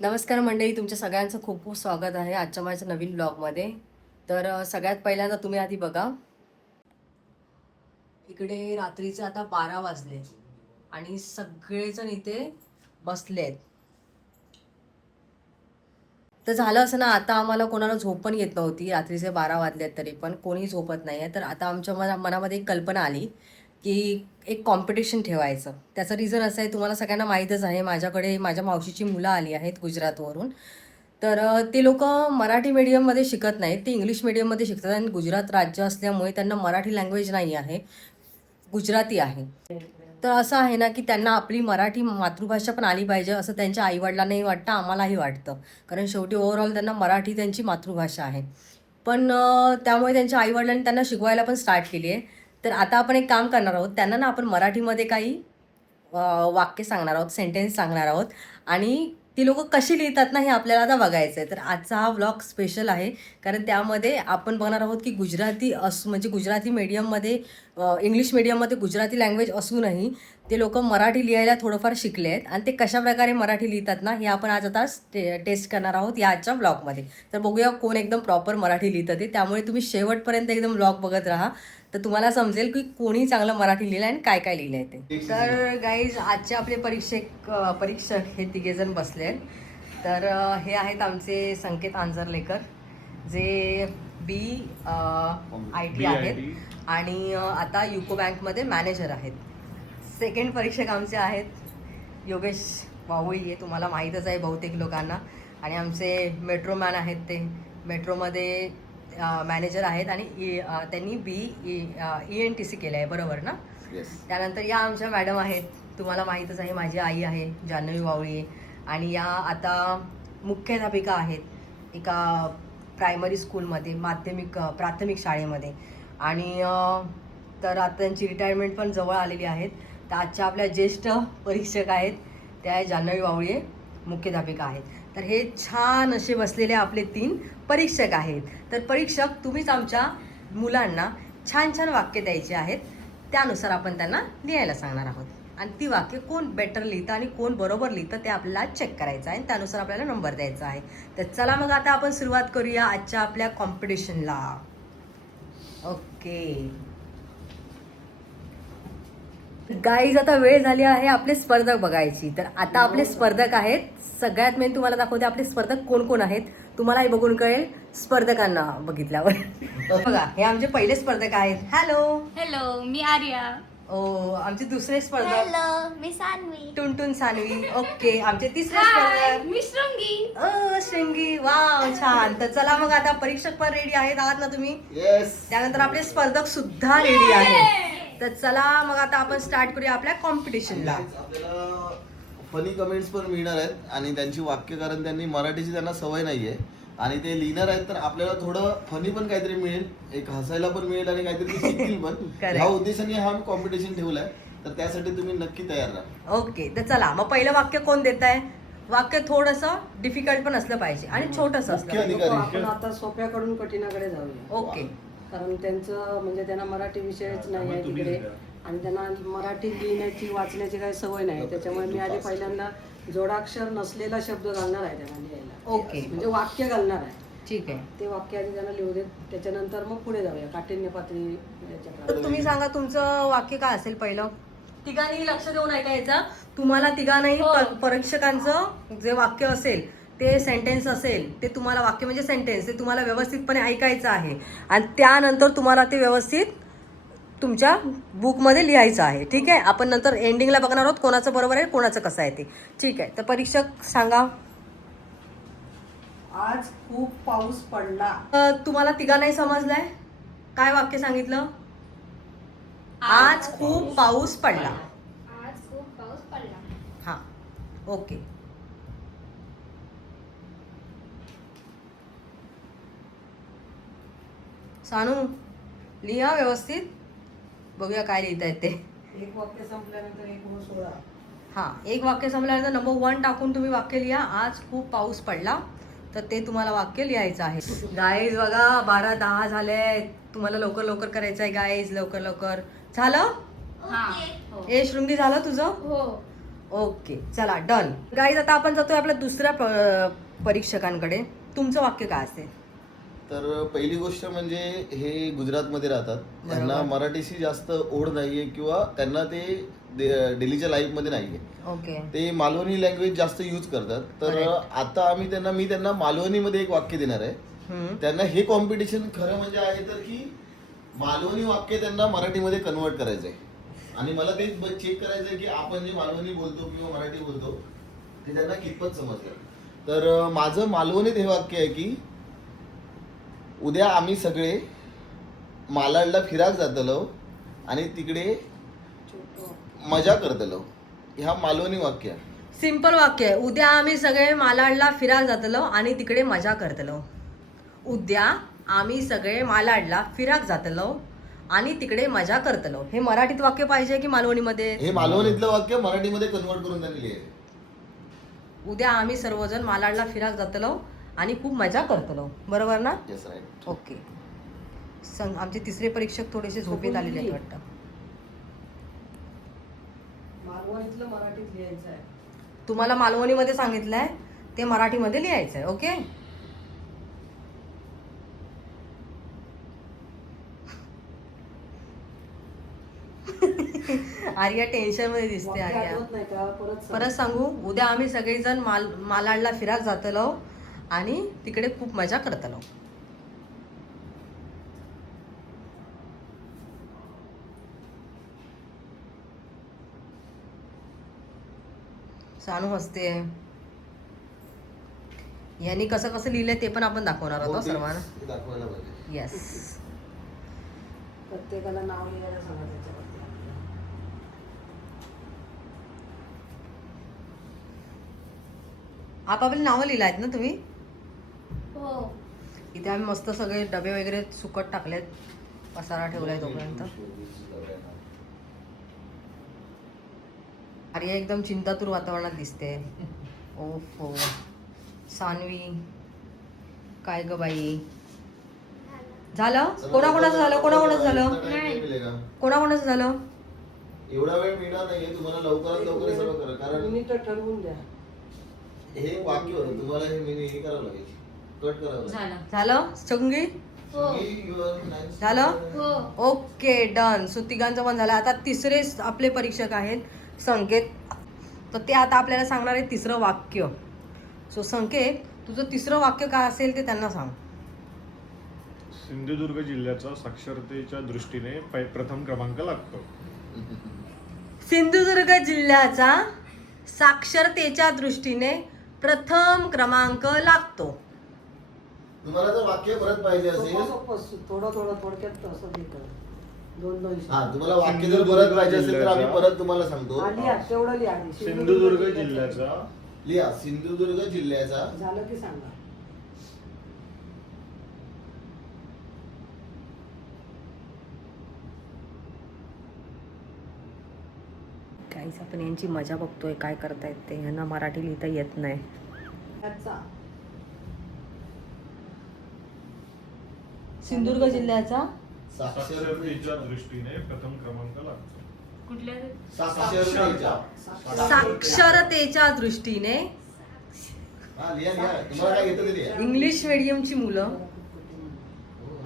नमस्कार मंडळी, तुमच्या सगळ्यांचं खूप खूप स्वागत आहे आजच्या माझ्या नवीन ब्लॉगमध्ये. तर सगळ्यात पहिल्यांदा तुम्ही आधी बघा, इकडे रात्रीचे आता 12 वाजले आणि सगळेजण इथे बसले आहेत. तर झालं असं ना, आता आम्हाला कोणाला झोप पण येत नव्हती. रात्रीचे 12 वाजले तरी पण कोणी झोपत नाही आहे. तर आता आमच्या मनामध्ये एक कल्पना आली की एक कॉम्पिटिशन ठेवायचं. त्याचं रिझन असं आहे, तुम्हाला सगळ्यांना माहीतच आहे, माझ्याकडे माझ्या मावशीची मुलं आली आहेत गुजरातवरून. तर ते लोकं मराठी मीडियममध्ये शिकत नाहीत, ते इंग्लिश मीडियममध्ये शिकतात आणि गुजरात राज्य असल्यामुळे त्यांना मराठी लँग्वेज नाही आहे, गुजराती आहे. तर असं आहे ना, की त्यांना आपली मराठी मातृभाषा पण आली पाहिजे असं त्यांच्या आईवडिलांनाही वाटतं, आम्हालाही वाटतं. कारण शेवटी ओव्हरऑल त्यांना मराठी त्यांची मातृभाषा आहे. पण त्यामुळे त्यांच्या आईवडिलांनी त्यांना शिकवायला पण स्टार्ट केली आहे. तर आता आपण एक काम करणार आहोत, त्यांना ना आपण मराठीमध्ये काही वाक्य सांगणार आहोत, सेंटेन्स सांगणार आहोत आणि ती लोकं कशी लिहितात ना, हे आपल्याला आता बघायचं आहे. तर आजचा हा व्लॉग स्पेशल आहे, कारण त्यामध्ये आपण बघणार आहोत की गुजराती म्हणजे गुजराती मीडियममध्ये, इंग्लिश मीडियममध्ये गुजराती लँग्वेज असूनही ते लोकं मराठी लिहायला थोडंफार शिकले आहेत आणि ते कशाप्रकारे मराठी लिहितात ना, हे आपण आज आता टेस्ट करणार आहोत या आजच्या ब्लॉगमध्ये. तर बघूया कोण एकदम प्रॉपर मराठी लिहितं ते. त्यामुळे तुम्ही शेवटपर्यंत एकदम ब्लॉग बघत राहा, तर तुम्हाला समजेल की कोणी चांगलं मराठी लिहिलं आणि काय काय लिहिलं आहे ते. तर गाईज, आजचे आपले परीक्षक हे तिघेजण बसले आहेत. तर हे आहेत आमचे संकेत आंजरलेकर, जे BIT आहेत आणि आता युको बँकमध्ये मॅनेजर आहेत. सेकंड परीक्षक आमचे आहेत योगेश वाहुळी, तुम्हाला माहीतच आहे बहुतेक लोकांना. आणि आमचे मेट्रोमॅन आहेत, ते मेट्रोमध्ये मॅनेजर आहेत आणि त्यांनी ENTC केलं आहे, बरोबर ना? त्यानंतर या आमच्या मॅडम आहेत, तुम्हाला माहीतच आहे, माझी आई आहे जान्हवी वावळी. आणि या आता मुख्याध्यापिका आहेत एका प्रायमरी स्कूलमध्ये, प्राथमिक शाळेमध्ये. आणि तर आता त्यांची रिटायरमेंट पण जवळ आलेली आहेत. तर आजच्या आपल्या ज्येष्ठ परीक्षक आहेत त्या जान्हवी वावळी, मुख्याध्यापिका आहेत. तर हे छान असे बसलेले आपले 3 परीक्षक आहेत. तर परीक्षक, तुम्हीच आमच्या मुलांना छान छान वाक्य द्यायचे आहेत, त्यानुसार आपण त्यांना लिहायला सांगणार आहोत. आणि ती वाक्य कोण बेटर लिहितं आणि कोण बरोबर लिहितं ते आपल्याला चेक करायचं आहे आणि त्यानुसार आपल्याला नंबर द्यायचा आहे. तर चला मग आता आपण सुरुवात करूया आजच्या आपल्या कॉम्पिटिशनला. ओके गाईज, आता वेळ झाली आहे आपले स्पर्धक बघायची. तर आता आपले स्पर्धक आहेत. सगळ्यात मेन तुम्हाला दाखवते आपले स्पर्धक कोण कोण आहेत. तुम्हालाही बघून कळेल स्पर्धकांना बघितल्यावर. बघा, हे आमचे पहिले स्पर्धक आहेत. हॅलो. हॅलो, मी आर्या. ओ, आमचे दुसरे स्पर्धक हॅलो, मी सान्वी. टुनटुन सानवी. ओके, आमचे तिसरे स्पर्धक मी श्रृंगी. श्रृंगी. वाव, छान. तर चला मग आता परीक्षक पण रेडी आहेत, आहात ना तुम्ही? त्यानंतर आपले स्पर्धक सुद्धा रेडी आहेत. तर चला मग आता आपण स्टार्ट करूया आपल्या कॉम्पिटिशनला. आपल्याला फनी कमेंट्स पण मिळणार आहेत आणि त्यांची वाक्य, कारण त्यांनी मराठीची त्यांना सवय नाहीये आणि ते लिहिणार आहेत, तर आपल्याला थोडं फनी पण काहीतरी मिळेल, एक हसायला पण मिळेल आणि काहीतरी ते शिकतील पण. ह्या उद्देशाने हा कॉम्पिटिशन ठेवलाय, तर त्यासाठी तुम्ही नक्की तयार राहा. ओके, तर चला मग पहिलं वाक्य कोण देत आहे? वाक्य थोडंसं डिफिकल्ट पण असलं पाहिजे आणि छोटंसं असलं मुख्य पाहिजे. अधिकारी. आपण आता सोप्याकडून कठीणाकडे जाऊया, ओके. कारण त्यांचं म्हणजे त्यांना मराठी विषयच नाही आहे तिकडे आणि त्यांना मराठी लिहिण्याची वाचण्याची काही सवय नाही. त्याच्यामुळे मी आधी पहिल्यांदा जोडाक्षर नसलेला शब्द घालणार आहे त्यांना लिहायला. ओके, म्हणजे वाक्य घालणार आहे. ठीक आहे. ते वाक्य आधी त्यांना लिहू देत, त्याच्यानंतर मग पुढे जाऊया काठिण्य पातळी याच्याकडे. तर तुम्ही सांगा तुमचं वाक्य काय असेल पहिलं. तिघांनी लक्ष देऊन ऐकायचं. तुम्हाला तिघांनाही परीक्षकांचं जे वाक्य असेल, ते सेंटेन्स असेल, ते तुम्हाला वाक्य म्हणजे सेंटेन्स, ते तुम्हाला व्यवस्थितपणे ऐकायचं आहे आणि त्यानंतर तुम्हाला ते व्यवस्थित तुमच्या बुकमध्ये लिहायचं आहे. ठीक आहे. आपण नंतर एंडिंगला बघणार आहोत कोणाचं बरोबर आहे, कोणाचं कसं आहे ते. ठीक आहे. तर परीक्षक सांगा. आज खूप पाऊस पडला. तुम्हाला तिघांनाही समजलंय काय वाक्य सांगितलं? आज खूप पाऊस पडला. आज खूप पाऊस पडला. हा, ओके. सानू, लिहा व्यवस्थित, बघूया काय लिहिता येते. एक वाक्य संपल्यानंतर एक व 16. हां, एक वाक्य संपल्यानंतर नंबर 1 टाकून तुम्ही वाक्य लिहा, आज खूप पाऊस पडला. तर ते तुम्हाला वाक्य लिहायचं आहे. गाईज बघा, 12:10 झाले. तुम्हाला लवकर लवकर करायचं आहे गाईज, लवकर लवकर. झालं? हा. ए श्रृंगी, झालं तुझं? हो. ओके चला डन गाईज. आता आपण जातोय आपल्या दुसऱ्या परीक्षकांकडे. तुमचं वाक्य काय असेल? तर पहिली गोष्ट म्हणजे हे गुजरातमध्ये राहतात, त्यांना मराठीशी जास्त ओढ नाहीये किंवा त्यांना ते डेलीच्या लाईफमध्ये नाहीये. ओके ते मालवणी लँग्वेज जास्त यूज करतात. तर आता मी त्यांना मालवणीमध्ये एक वाक्य देणार आहे. त्यांना हे कॉम्पिटिशन खरं म्हणजे आहे तर की मालवणी वाक्य त्यांना मराठीमध्ये कन्वर्ट करायचंय आणि मला ते चेक करायचंय की आपण जे मालवणी बोलतो किंवा मराठी बोलतो ते त्यांना कितपत समजलं. तर माझं मालवणीत हे वाक्य आहे की उद्या आम्ही सगळे मालाडला फिराक जातलो आणि तिकडे मजा करतलो. ह्या मालवणी वाक्य आहे. सिंपल वाक्य आहे. उद्या आम्ही सगळे मालाडला फिरायला जातलो आणि तिकडे मजा करतलो. उद्या आम्ही सगळे मालाडला फिराक जातलो आणि तिकडे मजा करतलो. हे मराठीत वाक्य पाहिजे की मालवणीमध्ये? हे मालवणीतलं वाक्य मराठीमध्ये कन्वर्ट करून त्यांनी लिहिलंय. उद्या आम्ही सर्वजण मालाडला फिराक जातलो आणि खूप मजा करतलो. बरोबर ना? Yes right. ओके. आमचे तिसरे परीक्षक थोडेसे झोपेत आलेले आहेत वाटतं. मालवणीतलं मराठीत लिहायचं आहे. तुम्हाला मालवणीमध्ये सांगितलंय ते मराठीमध्ये लिहायचंय. ओके आर्या टेन्शन मध्ये दिसते. वाक्य आर्या आठवत नाही का? परत सांगू. उद्या आम्ही सगळेजण मालाडला फिराक जातलो आणि तिकडे खूप मजा करतलो. सानू हसते. यांनी कसं कसं लिहिलंय ते पण आपण दाखवणार आहोत सर्वांना. हे दाखवायला पाहिजे. येस. प्रत्येकाला नाव लिहायला सांगा त्याच्यावरती. आपापली नावं लिहिला आहेत ना तुम्ही? हो. इथे आम्ही मस्त सगळे डबे वगैरे सुकट टाकलेत. पसारा ठेवलाय तोपर्यंत. आर्या एकदम चिंतातूर वातावरणात दिसते. ओफो. सानवी काय ग बाई. झालं? कोणाकोणाचं झालं? कोणाकोणाचं झालं? कोणाकोणाचं झालं? एवढा वेळ मिळणार नाहीये तुम्हाला. लवकरात लवकर हे सर्व करा कारण मिनिटं ठरवून द्या. हे वाक्य होतं. तुम्हाला हे करावं लागेल. कट करावं लागेल. झालं. झालं चंगी? हो. झालं? हो. Okay done. सो तिघांचं पण झालं. आता तिसरे आपले परीक्षक आहेत संकेत. तर ते आता आपल्याला सांगणार आहे तिसरं वाक्य. सो संकेत तुझं तिसरं वाक्य काय असेल ते त्यांना सांग. सिंधुदुर्ग जिल्ह्याचा साक्षरतेच्या दृष्टीने प्रथम क्रमांक लागतो. सिंधुदुर्ग जिल्ह्याचा साक्षरतेच्या दृष्टीने प्रथम क्रमांक लागतो. तुम्हाला जर वाक्य परत पाहिजे असेल थोडं थोडक्यात असं हे कर. दोन हा तुम्हाला वाक्य जर परत पाहिजे असेल तर आम्ही परत तुम्हाला सांगतो. लिहा तेवढं लिहा आधी. सिंधुदुर्ग जिल्ह्याचा लिहा. सिंधुदुर्ग जिल्ह्याचा झालं की सांगा. काहीच आपण यांची मजा बघतोय काय करतायत ते. यांना मराठी लिहिता येत नाही. त्याचा सिंधुदुर्ग जिल्ह्याचा साक्षरतेच्या दृष्टीने प्रथम क्रमांक लागतो. कुठल्या? साक्षरतेच्या दृष्टीने. हा लिहा लिहा. तुम्हाला काय येतं ते लिहा. इंग्लिश मीडियमची मुलं.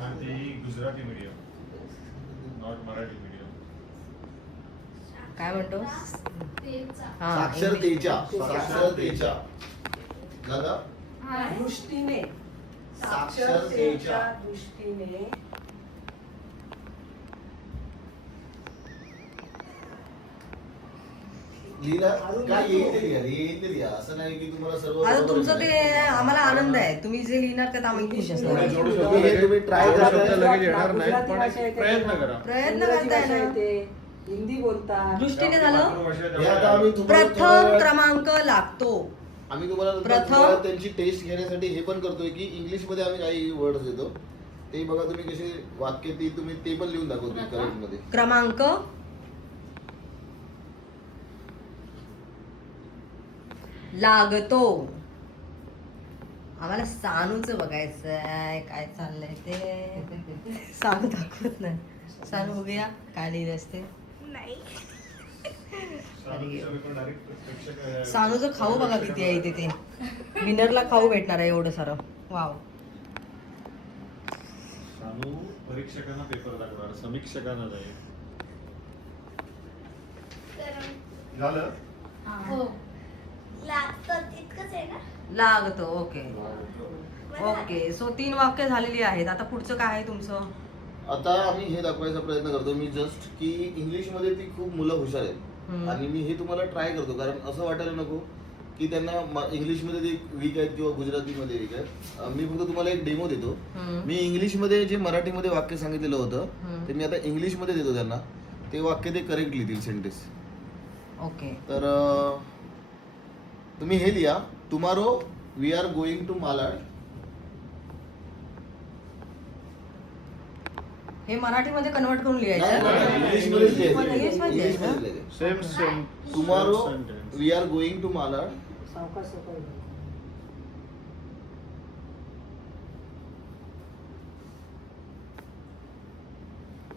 आणि ती Gujarati medium, not Marathi medium. काय म्हणतो? हा साक्षरतेच्या दादा दृष्टीने. साक्षरतेच्या दृष्टीने लिहिला काय येईल ते लिहा. येईल ते लिहा. असं नाही की तुम्हाला सर्व आता बरोबर तुमचं ते आहे. आम्हाला आनंद आहे. तुम्ही जे लिहिणार त्यात आम्ही खुश असणार. तुम्ही try करा. लगेच येणार नाही पण प्रयत्न करा. प्रयत्न इंग्रजी करताय भाषा ना. येते, हिंदी बोलतात. दृष्टीने झालं. हे आता आम्ही तुम्हाला प्रथम थोडं- क्रमांक लागतो. आम्ही तुम्हाला प्रथम- थोडं त्यांची टेस्ट घेण्यासाठी हे पण करतोय की इंग्लिश मध्ये आम्ही काही वर्ड देतो ते बघा तुम्ही कसे वाक्य ती तुम्ही ते पण लिहून दाखवतो करेक्ट मध्ये. क्रमांक लागतो. आम्हाला सानूचं बघायचं आहे काय चाललंय ते. सानू दाखवत नाही. सानू बघूया काय लिहिलं असते. नाही. सानूचं खाऊ बघा किती आहे इथे ते. विनरला खाऊ भेटणार आहे एवढं सारं. वाव. सानू परीक्षकांना पेपर दाखवणार, समीक्षकांना नाही. झालं? हो. लागतो. Okay okay. सो 3 वाक्य झालेली आहेत. आता पुढचं काय आहे तुमचं? आता आम्ही हे दाखवायचा प्रयत्न करतो मी जस्ट की इंग्लिश मध्ये ती खूप मुलं हुशार आहेत आणि मी हे तुम्हाला ट्राय करतो कारण असं वाटायला नको की त्यांना इंग्लिश मध्ये ते वीक आहेत किंवा गुजराती मध्ये वीक आहेत. मी फक्त तुम्हाला एक डेमो देतो. मी इंग्लिश मध्ये जे मराठीमध्ये वाक्य सांगितलेलं होतं ते मी आता इंग्लिश मध्ये देतो त्यांना. ते वाक्य ते करेक्ट लिहितील सेंटेन्स. ओके. तर तुम्ही हे लिहा, tomorrow we are going to Malad. हे मराठीमध्ये कन्वर्ट करून लिहायचं. इंग्लिशमध्ये इंग्लिशमध्ये लिहायचं. Same tomorrow we are going to Malad. सावकाश सावकाश.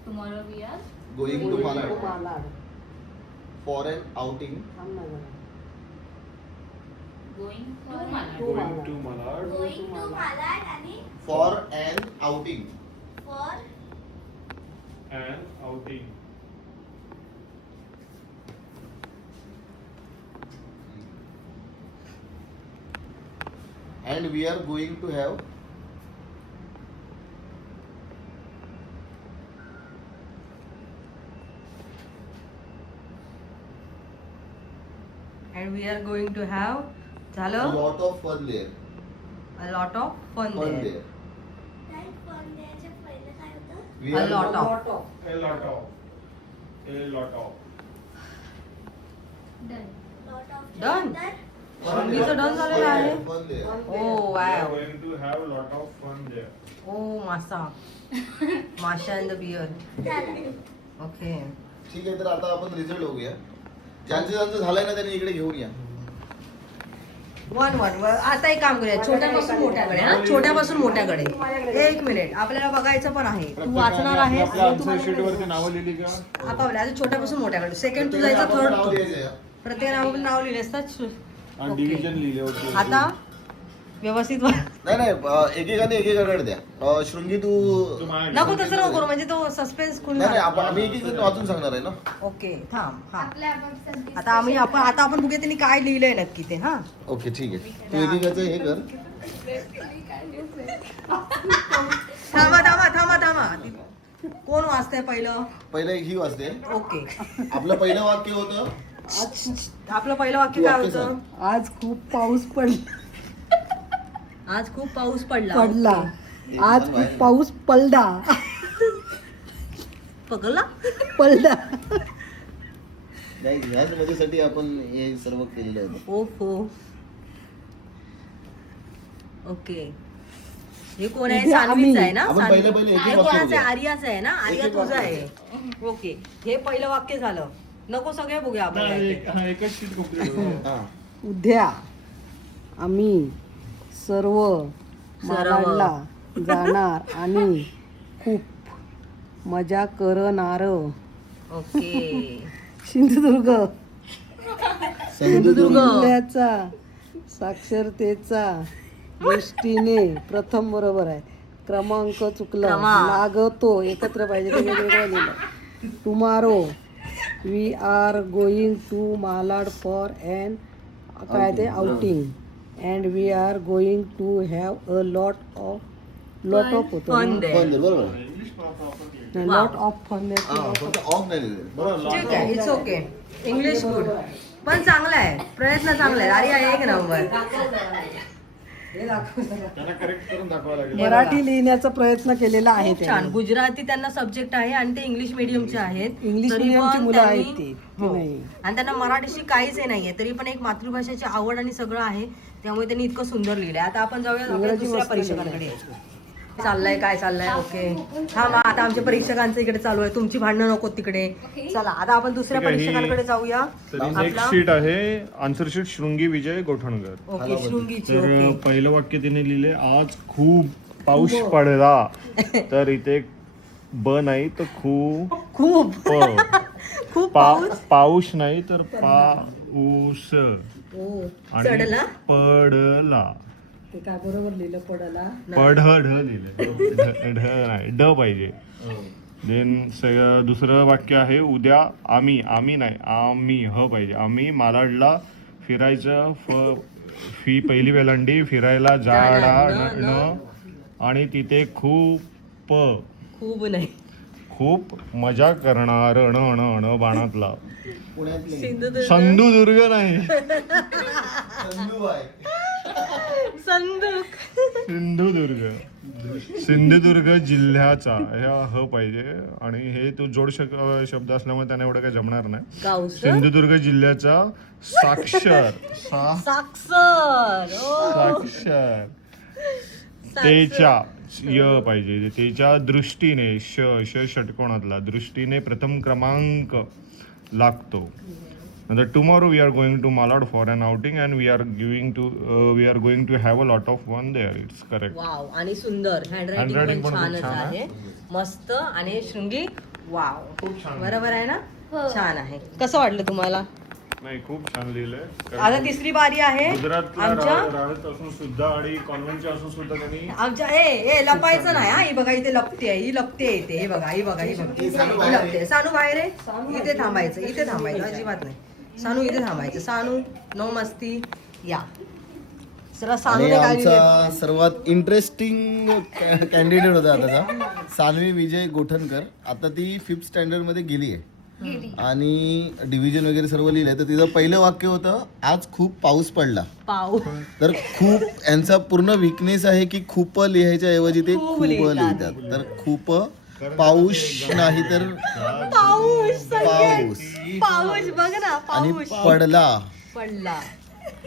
Tomorrow we are going to Malad Malad. For an outing. थांब ना जरा. Going for Malad. Going to Malad for an outing. And outing. And we are going to have and we are going to have a झालं lot of fun there. a lot of fun Fun there. there. We A are lot of. Lot of. A lot of. A lot of. Done. Done. Fun मी तर there. done झालेलं आहे. Fun there. Oh We are wow. going to have a lot of fun there. Oh मासा. माशा and the beer. Okay. ठीक आहे तर आता आपण रिझल्ट बघूया. ज्यांचं झालंय ना त्यांनी इकडे घेऊन या. वन आता एक काम करूया छोट्यापासून मोठ्याकडे. हा छोट्यापासून मोठ्याकडे. एक मिनिट आपल्याला बघायचं पण आहे. तू वाचणार आहेस. आपल्या आन्सर शीट वरती नावं लिहिली का? आपापल्या आता छोट्यापासून मोठ्याकडे. सेकंड तू जायचा, थर्ड नाव तू. लिहायचं आहे. प्रत्येकाने नाव लिहिले असतात. आणि डिव्हिजन लिहिले होते. आता व्यवस्थित नाही एकेकाने एकेकाकडे द्या. शृंगी तू तू माझ्या नको तसं नको करू म्हणजे तो सस्पेन्स खुल नाही आम्ही एक एक वाचून सांगणार आहे ना. ओके थांब. हा आता आपण बघूया त्यांनी काय लिहिलंय नक्की ते. हा ओके ठीक आहे. तू एकेकाचं हे कर. थांबा कोण वाचतंय पहिलं? पहिलं ही वाचते. ओके. आपलं पहिलं वाक्य होतं आपलं पहिलं वाक्य काय वाक्य होतं? आज खूप पाऊस पडला. आज खूप पाऊस पडला. आज खूप पाऊस पडला. पकडला. नाही ह्याच मजेसाठी आपण हे सर्व केलेलं आहे. ओहो. ओके. हे कोण आहे? उद्या सानवीच आहे ना? आपण पहिलं एक एक हे वाक्य कोणाचं बघूया. आहे? आर्याचं आहे ना? आर्या एक एक तुझं वाक्य. आहे. ओके. हे पहिलं वाक्य झालं. नको सगळे बघूया आपण काय ते. हा एकच शीट कंप्लीट होतं. हा. उद्या आम्ही सर्व मालाडला जाणार आणि खूप मजा करणार. ओके. सिंधुदुर्ग सिंधुदुर्ग जिल्ह्याचा साक्षरतेचा दृष्टीने प्रथम. बरोबर आहे. क्रमांक चुकला. क्रमांक. लागतो एकत्र पाहिजे ते वेगवेगळं लिहिलं. Tomorrow we are going to Malad for an काय ते outing and we are going to have a lot of होतो Fun there. बंद बरोबर. English proper clear. Lot of fun. हा फक्त ऑफ नाही लिहिलेलं. बरोबर. ठीक आहे. It's okay. English good. पण चांगला आहे. प्रयत्न चांगला आहे. आर्या एक नंबर. त्यांना करेक्ट करून दाखवावं लागेल. मराठी लिहिण्याचा प्रयत्न केलेला आहे खूप छान. त्यांनी. गुजराती त्यांना सब्जेक्ट आहे आणि ते इंग्लिश मिडियमचे आहेत. इंग्लिश तरी मिडियमची पण मुलं आहेत त्यांनी- ती. हो. नाही. आणि त्यांना मराठीशी काहीच हे नाहीये तरी पण एक मातृभाषेची आवड आणि सगळं आहे त्यामुळे त्यांनी इतकं सुंदर लिहिलंय. आता आपण जाऊया आपल्या इंग्रजी दुसऱ्या मस्त परीक्षकांकडे. काय चाललंय ओके. हा मग आता आमच्या परीक्षकांचं इकडे चालू आहे. तुमची भांडणं नको तिकडे. चला आता आपण दुसऱ्या ठीक आहे, ही- परीक्षकांकडे जाऊया. तरी आपला- नेक्स्ट शीट आहे आन्सर शीट शृंगी विजय गोठणकर. ओके शृंगीची. तर ओके पहिलं वाक्य तिने लिहिले आज खूप पाऊस पडला. तर इथे ब नाही तर खूप खूप प. खूप पाऊस पाऊस नाही तर पाऊस हो आणि चढला पडला. ते काय बरोबर लिहिलं पडला. ढ लिहिलंय. ढ नाही ड पाहिजे. देन दुसरं वाक्य आहे उद्या आम्ही नाही आम्ही ह पाहिजे. आम्ही मालाडला फिरायचं फी पहिली वेलांडी फिरायला जाणार आणि तिथे खूप नाही खूप मजा करणार न बाणातला. पुण्यातले सिंधुदुर्ग नाही संधूबाई. सिंधुदुर्ग जिल्ह्याचा ह्या ह पाहिजे आणि हे तो जोड शब्द असल्यामुळे त्यांना एवढं काही जमणार नाही. गावस सिंधुदुर्ग जिल्ह्याचा साक्षर साक्षर तेच्या य पाहिजे. त्याच्या दृष्टीने षटकोनातला दृष्टीने प्रथम क्रमांक लागतो. नंतर tomorrow we are going to Malad for an outing and we are going to have a lot of fun there. It's correct. Wow आणि सुंदर हँडरायटिंग Handwriting पण पण खूप छानच छान आहे. आहे. मस्त आणि शृंगी वाव खूप छान. बरोबर आहे ना. हो. छान आहे. कसं वाटलं तुम्हाला? नाही खूप छान लिहिलंय. आता तिसरी बारी आहे गुजरातला आमच्या राहत असून सुद्धा आणि कॉन्व्हेंटच्या असून सुद्धा त्यांनी आमच्या ए लपायचं नाही हा. ही बघा इथे लपते आहे. ही लपते येते. हे बघा ही लपते. ही लपते. सानू बाहेर आहे. इथे थांबायचं अजिबात नाही. सानू इथे थांबायचं. सानू नो मस्ती या. चला आणि सानूने काय लिहिलंय? आमचा सर्वात इंटरेस्टिंग कॅन्डिडेट होता आताचा सान्वी विजय गोठणकर. आता ती 5th स्टँडर्ड मध्ये गेली आहे आणि डिव्हिजन वगैरे सर्व लिहिलंय. तर तिचं पहिलं वाक्य होतं आज खूप पाऊस पडला. पाऊ तर खूप यांचा पूर्ण विकनेस आहे की खूप लिहायच्या ऐवजी ते खूप खूप लिहितात. लिहितात. तर खूप पाऊस नाही तर पाऊस पाऊस पाऊस बघ ना. आणि पाऊस पडला.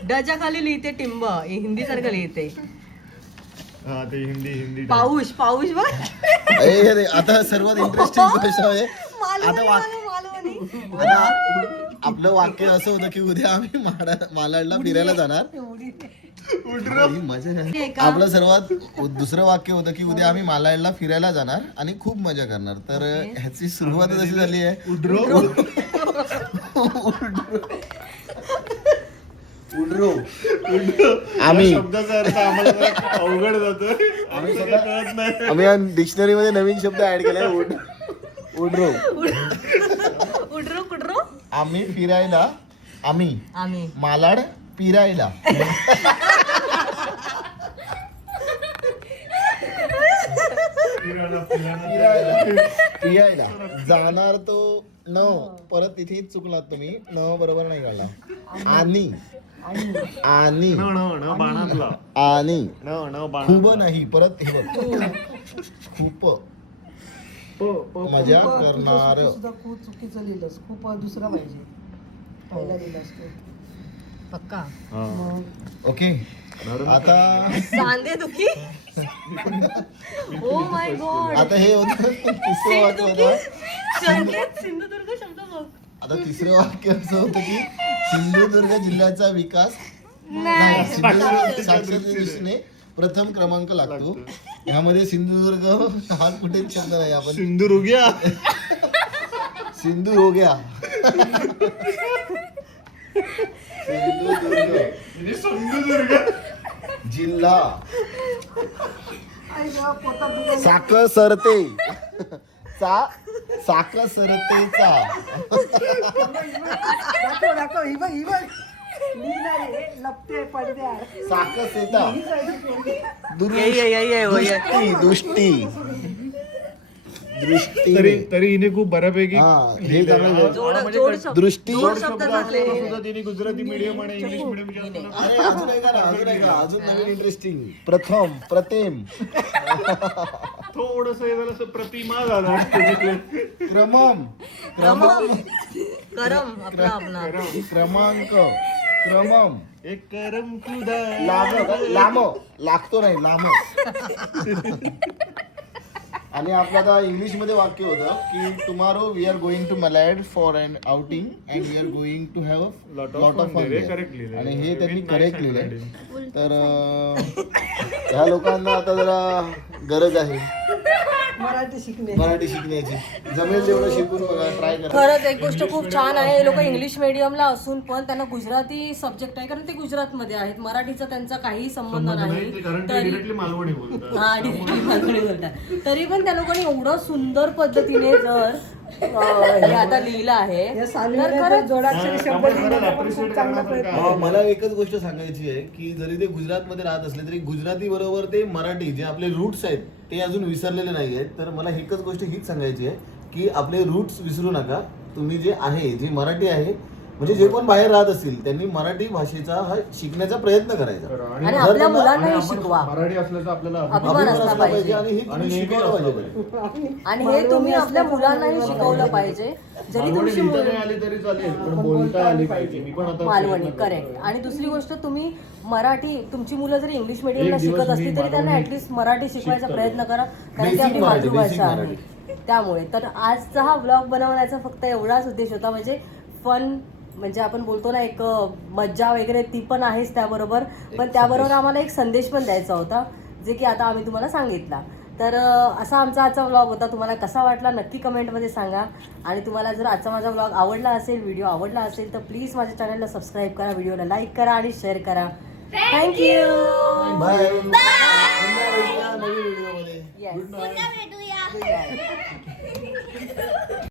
डच्या खाली लिहिते टिंब. हिंदी सारखं लिहिते. हा ते हिंदी पाऊस बघ. अरे आता सर्वात इंटरेस्टिंग गोष्ट आहे आता आपलं वाक्य असं होतं की उद्या आम्ही मालाडला फिरायला जाणार. ही मजा आहे. आपलं सर्वात दुसरं वाक्य होतं की उद्या आम्ही मालाडला फिरायला जाणार आणि खूप मजा करणार. तर ह्याची सुरुवात अशी झाली आहे उड्रो. आम्ही शब्दाचा अर्थ आम्हाला जरा अवघड जातो. आम्ही डिक्शनरी मध्ये नवीन शब्द ऍड केलाय उड्रो. कुड्रो आम्ही आम्ही मालाड फिरायला. फिरायला जाणार तो न परत तिथे चुकलात तुम्ही. न बरोबर नाही काढला. आणि बाणातला आणि बाणा खूप नाही परत हे बघ खूप मजा करणार. सुद्धा खूप चुकीचं लिहिलंस. खूप दुसरा पाहिजे. पहिला लिहिलास तू. पक्का ओके आता सांदे दुखी. Oh my God. आता हे होतं तिसरं वाक्य होतं. सिंधुदुर्ग शब्द बघ. आता तिसरं वाक्य असं होतं की सिंधुदुर्ग जिल्ह्याचा विकास नाही सिंधुदुर्ग साक्षरतेच्या दृष्टीने प्रथम क्रमांक लागतो. ह्यामध्ये सिंधुदुर्ग हा कुठेच शब्द नाही. आपण सिंधू रोग्या सिंधुदुर्ग जिल्हा साखसरते साखसरतेचा दाखव ही बघ लिहिणार आहे. लपते पडद्या साखसेता दृष्टी तरी हिने खूप बऱ्यापैकी हा हे चांगलं जोड शब्द दृष्टी शब्द चांगले. सुद्धा तिने गुजराती मीडियम आणि इंग्लिश मीडियम अरे अजून आहे का अजून नवीन इंटरेस्टिंग प्रथम थोडस हे झालं असं प्रतिमा झाला. क्रमम करम आपला क्रमांक क्रमम एक करम खुदा लांब लागतो नाही लांब. आणि आपलं आता इंग्लिश मध्ये वाक्य होतं की tomorrow we are going to Malad for an outing and we are going to have lot of fun. आणि हे त्यांनी करेक्ट लिहिलंय. तर ह्या लोकांना आता जरा गरज आहे मराठी शिकणे. मराठी शिकण्याची. जमेल तेवढं शिकून बघा, ट्राय करा. खरंच एक गोष्ट खूप छान आहे, हे लोक इंग्लिश मिडियमला असून पण त्यांना गुजराती सब्जेक्ट आहे, कारण ते गुजरातमध्ये आहेत. मराठीचा त्यांचा काही संबंध नाही. तरी मालवणी बोलतात. हा directly मालवणी बोलतात. तरी पण त्या लोकांनी एवढं सुंदर पद्धतीने जर हे आता लिहिलं आहे या तर सालीला खरंच जोडाक्षरी शब्द लिहिण्याचा पण खूप चांगला प्रयत्न हा, मला एकच गोष्ट सांगायची आहे की जरी ते गुजरातमध्ये राहत असले तरी गुजराती बरोबर ते मराठी जे आपले रूट्स आहेत ते अजून विसरलेले नाही आहेत. तर मला एकच गोष्ट हीच सांगायची आहे की आपले रूट्स विसरू नका. तुम्ही जे आहे, जी मराठी आहे, म्हणजे जे कोण बाहेर राहत असतील त्यांनी मराठी भाषेचा हा शिकण्याचा प्रयत्न करायचा. आणि आपल्या मुलांनाही शिकवा. मराठी असल्याचा आपल्याला अभिमान असला पाहिजे. आणि हे तुम्ही शिकवलं पाहिजे. आणि हे तुम्ही आपल्या मुलांनाही शिकवलं पाहिजे. जरी तुमची लिहिता नाही आली तरी चालेल, पण बोलता आली पाहिजे. मी पण आता मालवणी करेक्ट. आणि दुसरी गोष्ट, तुम्ही मराठी, तुमची मुलं जरी इंग्लिश मिडियमला शिकत असली तरी त्यांना ऍटलीस्ट मराठी शिकवायचा प्रयत्न करा, कारण ती आपली मातृभाषा आहे. त्यामुळे तर आजचा हा ब्लॉग बनवण्याचा फक्त एवढाच उद्देश होता, म्हणजे फन, म्हणजे आपण बोलतो ना एक मज्जा वगैरे ती पण आहेच त्याबरोबर, पण त्याबरोबर आम्हाला एक संदेश पण द्यायचा होता, जे की आता आम्ही तुम्हाला सांगितला. तर असा आमचा आजचा व्लॉग होता. तुम्हाला कसा वाटला नक्की कमेंटमध्ये सांगा. आणि तुम्हाला जर आजचा माझा व्लॉग आवडला असेल, व्हिडिओ आवडला असेल, तर प्लीज माझ्या चॅनलला सबस्क्राईब करा, व्हिडिओला लाईक करा आणि शेअर करा. थँक्यू. बाय. नवीन व्हिडिओमध्ये. येस.